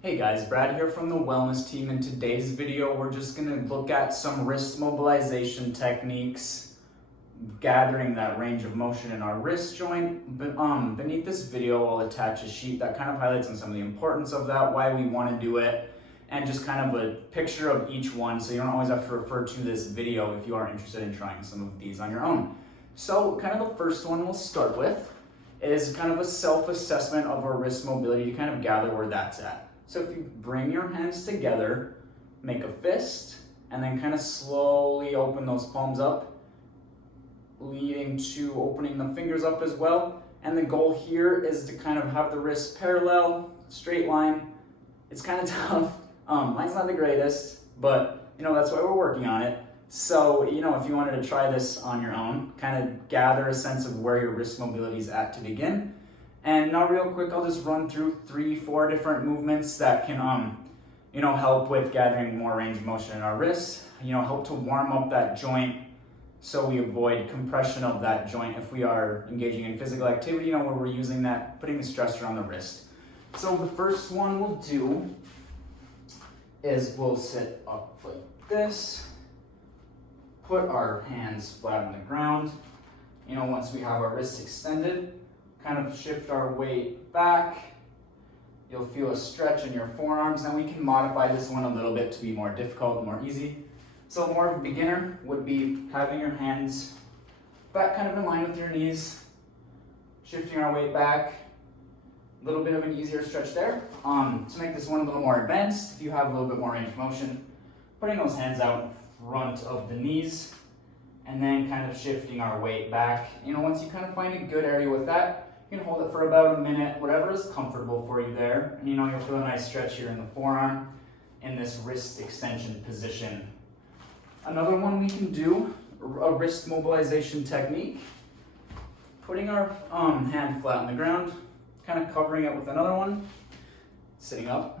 Hey guys, Brad here from the wellness team. In today's video, we're just going to look at some wrist mobilization techniques, gathering that range of motion in our wrist joint. Beneath this video, I'll attach a sheet that kind of highlights on some of the importance of that, why we want to do it, and just kind of a picture of each one, so you don't always have to refer to this video if you are interested in trying some of these on your own. So kind of the first one we'll start with is kind of a self-assessment of our wrist mobility to kind of gather where that's at. So if you bring your hands together, make a fist, and then kind of slowly open those palms up, leading to opening the fingers up as well. And the goal here is to kind of have the wrists parallel, straight line. It's kind of tough. Mine's not the greatest, but that's why we're working on it. So, if you wanted to try this on your own, kind of gather a sense of where your wrist mobility is at to begin. And now real quick, I'll just run through 3-4 different movements that can, help with gathering more range of motion in our wrists, help to warm up that joint so we avoid compression of that joint if we are engaging in physical activity, where we're using that, putting the stressor on the wrist. So the first one we'll do is we'll sit up like this, put our hands flat on the ground, once we have our wrists extended, kind of shift our weight back. You'll feel a stretch in your forearms, and we can modify this one a little bit to be more difficult, more easy. So more of a beginner would be having your hands back kind of in line with your knees, shifting our weight back. A little bit of an easier stretch there. To make this one a little more advanced, if you have a little bit more range of motion, putting those hands out in front of the knees, and then kind of shifting our weight back. Once you kind of find a good area with that, you can hold it for about a minute, whatever is comfortable for you there. And you'll feel a nice stretch here in the forearm in this wrist extension position. Another one we can do, a wrist mobilization technique. Putting our hand flat on the ground, kind of covering it with another one, sitting up,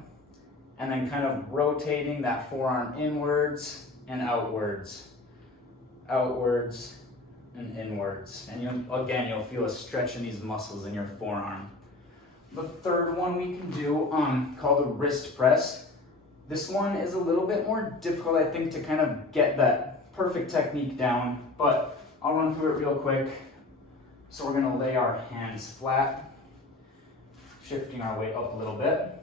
and then kind of rotating that forearm inwards and outwards. Outwards and inwards. And you'll feel a stretch in these muscles in your forearm. The third one we can do, called a wrist press. This one is a little bit more difficult, I think, to kind of get that perfect technique down, but I'll run through it real quick. So we're gonna lay our hands flat, shifting our weight up a little bit,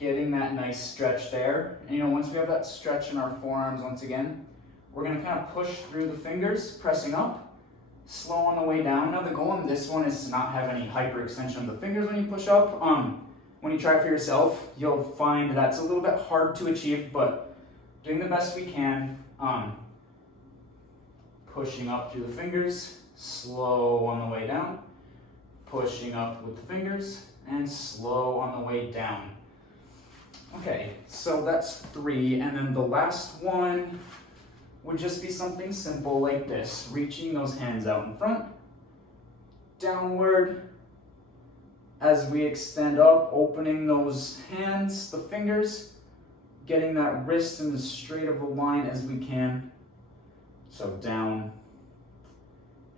getting that nice stretch there. And once we have that stretch in our forearms, once again, we're going to kind of push through the fingers, pressing up, slow on the way down. Now the goal in this one is to not have any hyperextension of the fingers when you push up. When you try it for yourself, you'll find that's a little bit hard to achieve, but doing the best we can, pushing up through the fingers, slow on the way down, pushing up with the fingers, and slow on the way down. Okay, so that's 3, and then the last one would just be something simple like this, reaching those hands out in front, downward, as we extend up, opening those hands, the fingers, getting that wrist in as straight of a line as we can. So down,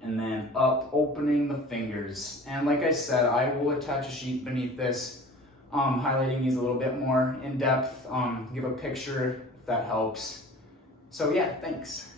and then up, opening the fingers. And like I said, I will attach a sheet beneath this, highlighting these a little bit more in depth, give a picture if that helps. So yeah, thanks.